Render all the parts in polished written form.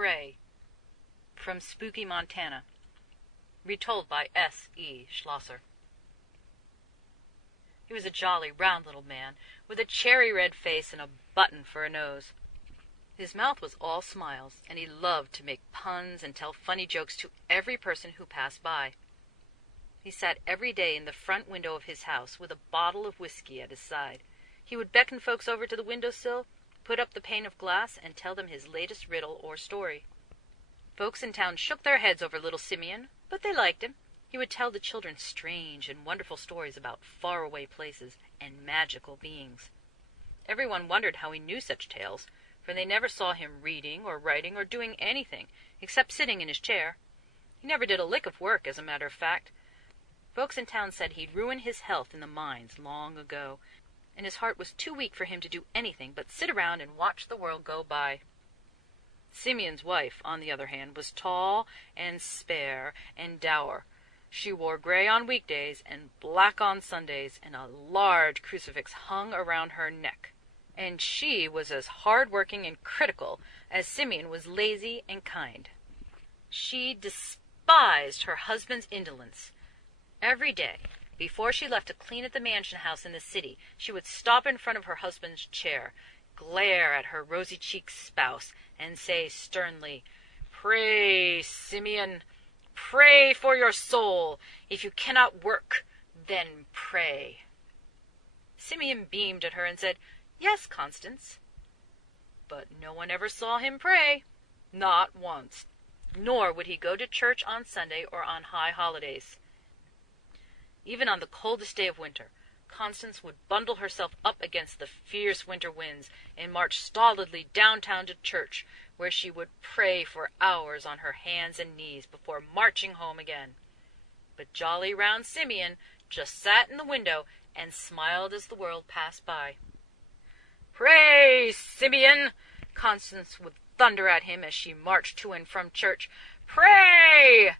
Pray, from Spooky Montana. Retold by S.E. Schlosser. He was a jolly, round little man, with a cherry-red face and a button for a nose. His mouth was all smiles, and he loved to make puns and tell funny jokes to every person who passed by. He sat every day in the front window of his house with a bottle of whiskey at his side. He would beckon folks over to the window-sill, put up the pane of glass, and tell them his latest riddle or story. Folks in town shook their heads over little Simeon, but they liked him. He would tell the children strange and wonderful stories about faraway places and magical beings. Everyone wondered how he knew such tales, for they never saw him reading or writing or doing anything except sitting in his chair. He never did a lick of work, as a matter of fact. Folks in town said he'd ruined his health in the mines long ago, and his heart was too weak for him to do anything but sit around and watch the world go by. Simeon's wife, on the other hand, was tall and spare and dour. She wore gray on weekdays and black on Sundays, and a large crucifix hung around her neck. And she was as hard-working and critical as Simeon was lazy and kind. She despised her husband's indolence. Every day, before she left to clean at the mansion house in the city, she would stop in front of her husband's chair, glare at her rosy-cheeked spouse, and say sternly, "Pray, Simeon, pray for your soul. If you cannot work, then pray." Simeon beamed at her and said, "Yes, Constance." But no one ever saw him pray, not once, nor would he go to church on Sunday or on high holidays. Even on the coldest day of winter, Constance would bundle herself up against the fierce winter winds and march stolidly downtown to church, where she would pray for hours on her hands and knees before marching home again. But jolly round Simeon just sat in the window and smiled as the world passed by. "Pray, Simeon!" Constance would thunder at him as she marched to and from church. "Pray!"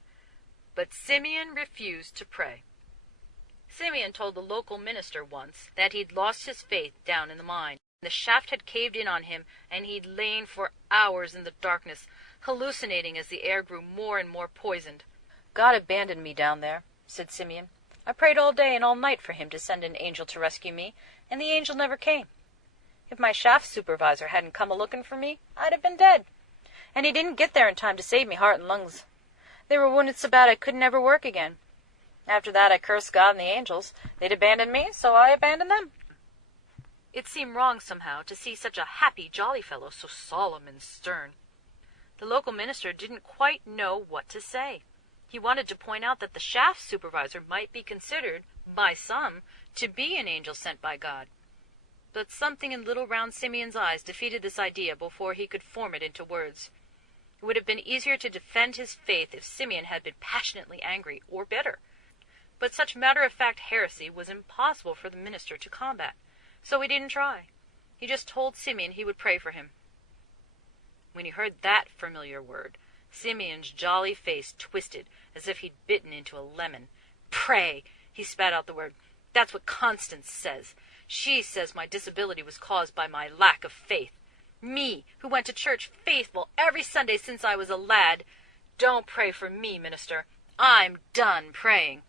But Simeon refused to pray. Simeon told the local minister once that he'd lost his faith down in the mine. The shaft had caved in on him, and he'd lain for hours in the darkness, hallucinating as the air grew more and more poisoned. "God abandoned me down there," said Simeon. "I prayed all day and all night for him to send an angel to rescue me, and the angel never came. If my shaft supervisor hadn't come a-looking for me, I'd have been dead. And he didn't get there in time to save me heart and lungs. They were wounded so bad I couldn't ever work again. After that I cursed God and the angels. They'd abandoned me, so I abandoned them." It seemed wrong somehow to see such a happy, jolly fellow so solemn and stern. The local minister didn't quite know what to say. He wanted to point out that the shaft supervisor might be considered, by some, to be an angel sent by God. But something in little round Simeon's eyes defeated this idea before he could form it into words. It would have been easier to defend his faith if Simeon had been passionately angry, or bitter. But such matter-of-fact heresy was impossible for the minister to combat, so he didn't try. He just told Simeon he would pray for him. When he heard that familiar word, Simeon's jolly face twisted as if he'd bitten into a lemon. "Pray!" He spat out the word. "That's what Constance says. She says my disability was caused by my lack of faith. Me, who went to church faithful every Sunday since I was a lad. Don't pray for me, minister. I'm done praying."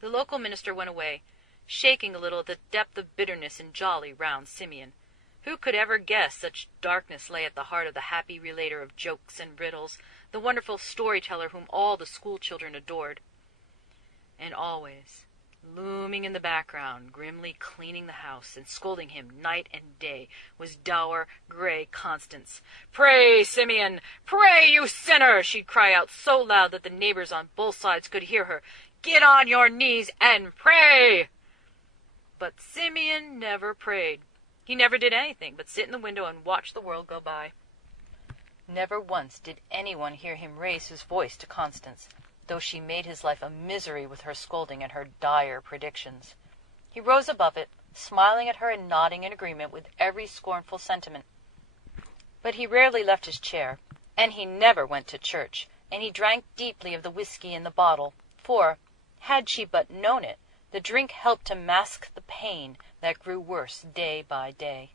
The local minister went away, shaking a little at the depth of bitterness in jolly round Simeon. Who could ever guess such darkness lay at the heart of the happy relater of jokes and riddles, the wonderful storyteller whom all the school children adored? And always, looming in the background, grimly cleaning the house and scolding him night and day, was dour, gray Constance. "Pray, Simeon! Pray, you sinner!" she'd cry out so loud that the neighbors on both sides could hear her. "Get on your knees and pray!" But Simeon never prayed. He never did anything but sit in the window and watch the world go by. Never once did anyone hear him raise his voice to Constance, though she made his life a misery with her scolding and her dire predictions. He rose above it, smiling at her and nodding in agreement with every scornful sentiment. But he rarely left his chair, and he never went to church, and he drank deeply of the whiskey in the bottle, for, had she but known it, the drink helped to mask the pain that grew worse day by day.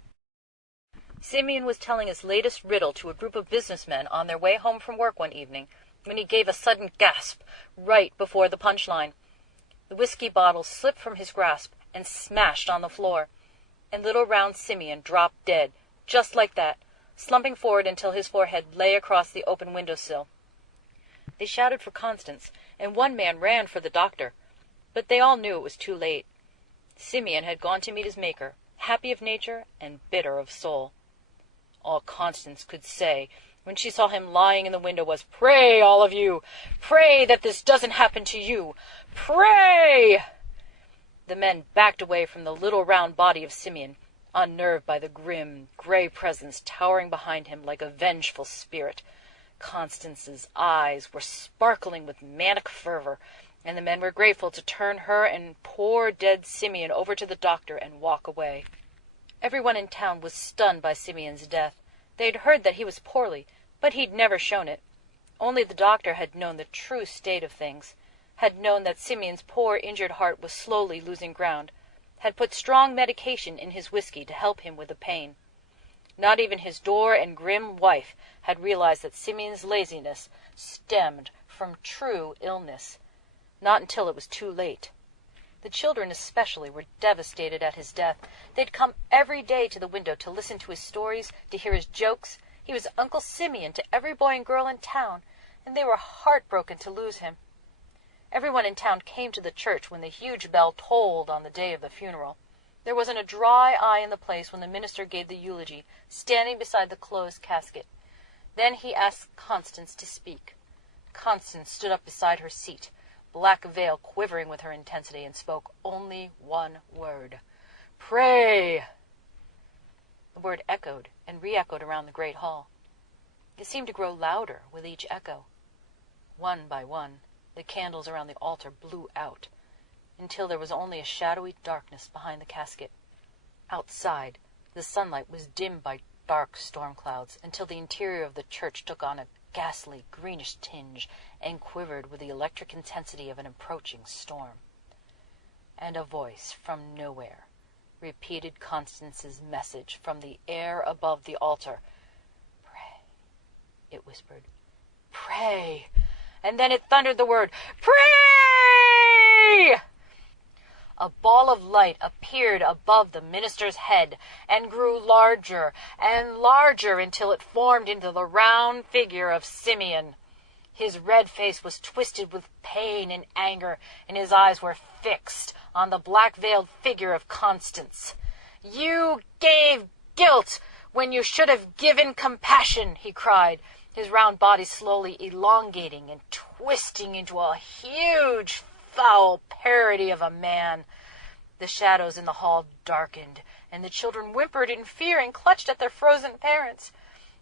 Simeon was telling his latest riddle to a group of businessmen on their way home from work one evening when he gave a sudden gasp right before the punchline. The whiskey bottle slipped from his grasp and smashed on the floor, and little round Simeon dropped dead, just like that, slumping forward until his forehead lay across the open window-sill. They shouted for Constance, and one man ran for the doctor, but they all knew it was too late. Simeon had gone to meet his Maker, happy of nature and bitter of soul. All Constance could say when she saw him lying in the window was, "Pray, all of you! Pray that this doesn't happen to you! Pray!" The men backed away from the little round body of Simeon, unnerved by the grim, gray presence towering behind him like a vengeful spirit. Constance's eyes were sparkling with manic fervor, and the men were grateful to turn her and poor dead Simeon over to the doctor and walk away. Everyone in town was stunned by Simeon's death. They'd heard that he was poorly, but he'd never shown it. Only the doctor had known the true state of things, had known that Simeon's poor injured heart was slowly losing ground, had put strong medication in his whiskey to help him with the pain. Not even his dour and grim wife had realized that Simeon's laziness stemmed from true illness. Not until it was too late. The children especially were devastated at his death. They'd come every day to the window to listen to his stories, to hear his jokes. He was Uncle Simeon to every boy and girl in town, and they were heartbroken to lose him. Everyone in town came to the church when the huge bell tolled on the day of the funeral. There wasn't a dry eye in the place when the minister gave the eulogy, standing beside the closed casket. Then he asked Constance to speak. Constance stood up beside her seat, black veil quivering with her intensity, and spoke only one word. "Pray!" The word echoed and re-echoed around the great hall. It seemed to grow louder with each echo. One by one, the candles around the altar blew out, until there was only a shadowy darkness behind the casket. Outside, the sunlight was dimmed by dark storm clouds, until the interior of the church took on a ghastly greenish tinge and quivered with the electric intensity of an approaching storm. And a voice from nowhere repeated Constance's message from the air above the altar. "Pray," it whispered. "Pray!" And then it thundered the word, "Pray!" A ball of light appeared above the minister's head and grew larger and larger until it formed into the round figure of Simeon. His red face was twisted with pain and anger, and his eyes were fixed on the black-veiled figure of Constance. "You gave guilt when you should have given compassion," he cried, his round body slowly elongating and twisting into a huge, foul parody of a man. The shadows in the hall darkened, and the children whimpered in fear and clutched at their frozen parents.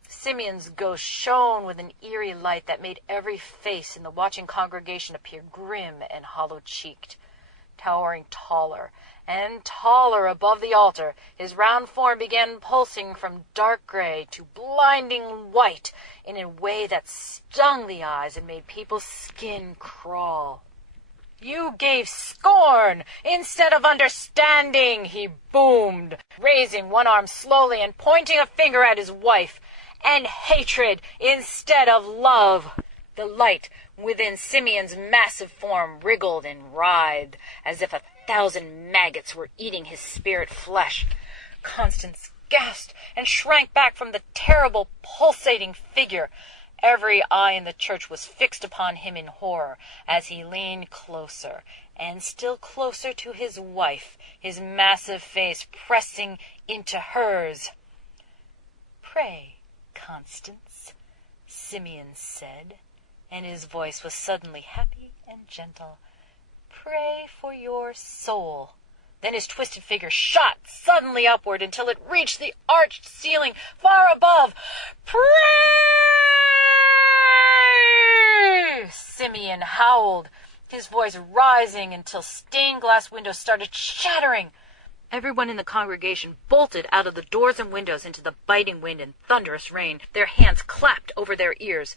Simeon's ghost shone with an eerie light that made every face in the watching congregation appear grim and hollow-cheeked. Towering taller and taller above the altar, his round form began pulsing from dark gray to blinding white in a way that stung the eyes and made people's skin crawl. "You gave scorn instead of understanding," he boomed, raising one arm slowly and pointing a finger at his wife, "and hatred instead of love." The light within Simeon's massive form wriggled and writhed, as if 1,000 maggots were eating his spirit flesh. Constance gasped and shrank back from the terrible, pulsating figure. Every eye in the church was fixed upon him in horror as he leaned closer and still closer to his wife, his massive face pressing into hers. "Pray, Constance," Simeon said, and his voice was suddenly happy and gentle. "Pray for your soul." Then his twisted figure shot suddenly upward until it reached the arched ceiling far above. "Pray!" Simeon howled, his voice rising until stained glass windows started shattering. Everyone in the congregation bolted out of the doors and windows into the biting wind and thunderous rain. Their hands clapped over their ears.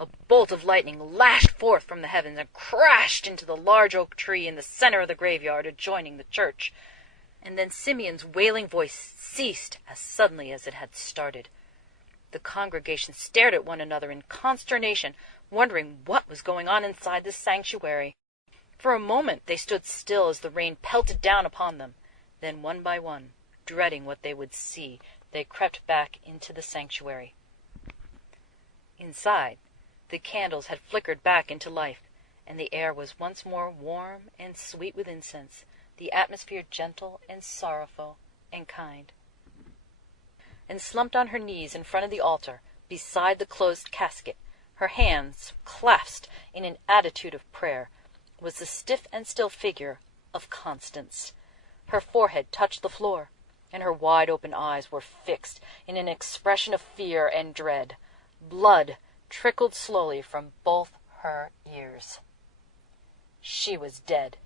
A bolt of lightning lashed forth from the heavens and crashed into the large oak tree in the center of the graveyard adjoining the church. and then Simeon's wailing voice ceased as suddenly as it had started. The congregation stared at one another in consternation, wondering what was going on inside the sanctuary. For a moment they stood still as the rain pelted down upon them. Then one by one, dreading what they would see, they crept back into the sanctuary. Inside, the candles had flickered back into life, and the air was once more warm and sweet with incense, the atmosphere gentle and sorrowful and kind. And slumped on her knees in front of the altar, beside the closed casket, her hands clasped in an attitude of prayer, was the stiff and still figure of Constance. Her forehead touched the floor, and her wide-open eyes were fixed in an expression of fear and dread. Blood trickled slowly from both her ears. She was dead.